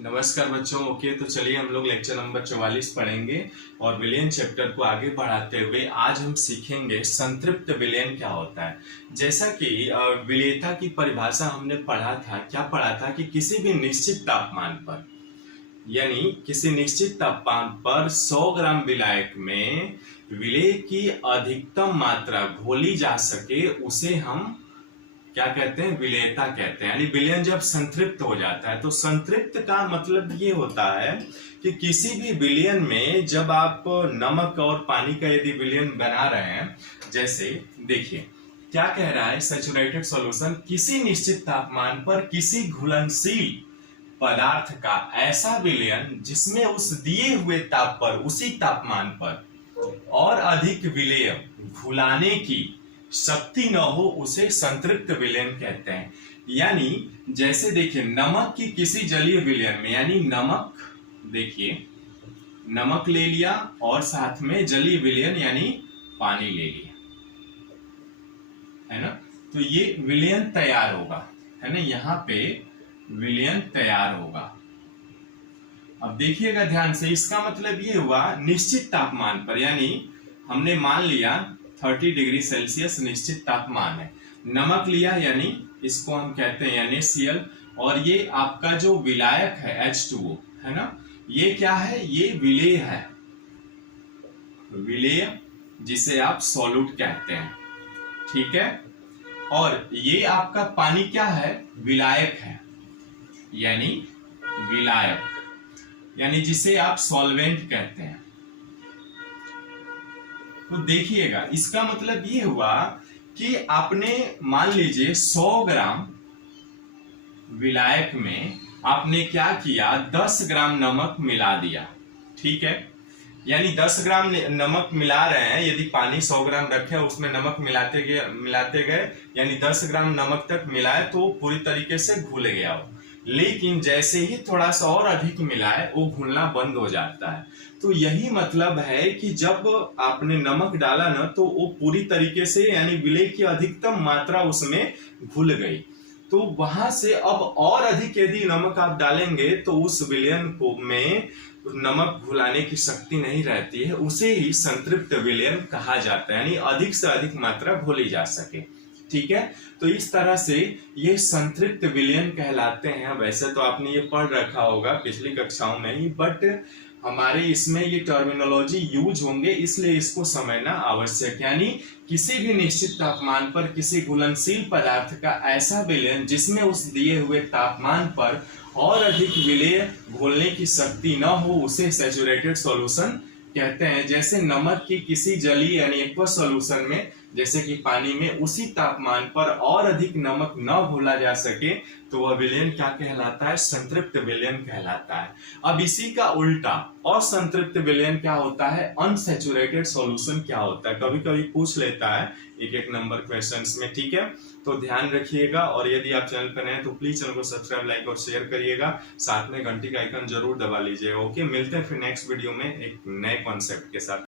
नमस्कार बच्चों। ओके, तो चलिए हम लोग लेक्चर नंबर 44 पढ़ेंगे और विलयन चैप्टर को आगे बढ़ाते हुए आज हम सीखेंगे संतृप्त विलयन क्या होता है। जैसा कि विलेयता की परिभाषा हमने पढ़ा था, क्या पढ़ा था कि किसी भी निश्चित तापमान पर यानी किसी निश्चित तापमान पर 100 ग्राम विलायक में विलेय की अधिकतम मात्रा घोली जा सके उसे हम क्या कहते हैं, विलेयता कहते हैं। यानी विलयन जब संतृप्त हो जाता है तो संतृप्त का मतलब ये होता है कि किसी भी विलयन में जब आप नमक और पानी का यदि विलयन बना रहे हैं, जैसे देखिए क्या कह रहा है, सैचुरेटेड सॉल्यूशन किसी निश्चित तापमान पर किसी घुलनशील पदार्थ का ऐसा विलयन जिसमें उस दिए हुए ताप पर उसी तापमान पर और अधिक विलेय घुलाने की शक्ति न हो उसे संतृप्त विलयन कहते हैं। यानी जैसे देखिए नमक की किसी जलीय विलयन में, यानी नमक, देखिए नमक ले लिया और साथ में जलीय विलयन यानी पानी ले लिया, है ना, तो ये विलयन तैयार होगा, है ना, यहाँ पे विलयन तैयार होगा। अब देखिएगा ध्यान से, इसका मतलब ये हुआ निश्चित तापमान पर, यानी हमने मान लिया 30 डिग्री सेल्सियस निश्चित तापमान है, नमक लिया यानी इसको हम कहते हैं NaCl, और ये आपका जो विलायक है H2O, है ना, ये क्या है, ये विलेय है, विलेय जिसे आप सॉल्यूट कहते हैं, ठीक है। और ये आपका पानी क्या है, विलायक है, यानी विलायक, यानी जिसे आप सॉल्वेंट कहते हैं। तो देखिएगा इसका मतलब ये हुआ कि आपने मान लीजिए 100 ग्राम विलायक में आपने क्या किया, 10 ग्राम नमक मिला दिया, ठीक है। यानी 10 ग्राम नमक मिला रहे हैं, यदि पानी 100 ग्राम रखे उसमें नमक मिलाते गए, यानी 10 ग्राम नमक तक मिलाए तो पूरी तरीके से घुल गया वो। लेकिन जैसे ही थोड़ा सा और अधिक मिलाए वो घुलना बंद हो जाता है। तो यही मतलब है कि जब आपने नमक डाला ना तो वो पूरी तरीके से, यानी विलेय की अधिकतम मात्रा उसमें घुल गई। तो वहां से अब और अधिक यदि नमक आप डालेंगे तो उस विलयन को में नमक घुलाने की शक्ति नहीं रहती है, उसे ही संतृप्त विलयन कहा जाता है, यानी अधिक से अधिक मात्रा घोली जा सके, ठीक है। तो इस तरह से ये संतृप्त विलयन कहलाते हैं। वैसे तो आपने ये पढ़ रखा होगा पिछली कक्षाओं में ही, बट हमारे इसमें ये टर्मिनोलॉजी यूज होंगे इसलिए इसको समझना आवश्यक। यानी किसी भी निश्चित तापमान पर किसी घुलनशील पदार्थ का ऐसा विलयन जिसमें उस दिए हुए तापमान पर और अधिक विलेय घोलने की शक्ति न हो उसे सैचुरेटेड सॉल्यूशन कहते हैं। जैसे नमक की किसी जलीय यानी एक्वस सॉल्यूशन में, जैसे कि पानी में उसी तापमान पर और अधिक नमक न घोला जा सके तो वह विलयन क्या कहलाता है, संतृप्त विलयन कहलाता है। अब इसी का उल्टा असंतृप्त विलयन क्या होता है, अनसैचुरेटेड सॉल्यूशन क्या होता है, कभी कभी पूछ लेता है एक एक नंबर क्वेश्चंस में, ठीक है। तो ध्यान रखिएगा, और यदि आप चैनल पर नए हैं तो प्लीज चैनल को सब्सक्राइब, लाइक और शेयर करिएगा, साथ में घंटी का आइकन जरूर दबा लीजिएगा। ओके, मिलते हैं फिर नेक्स्ट वीडियो में एक नए कॉन्सेप्ट के साथ।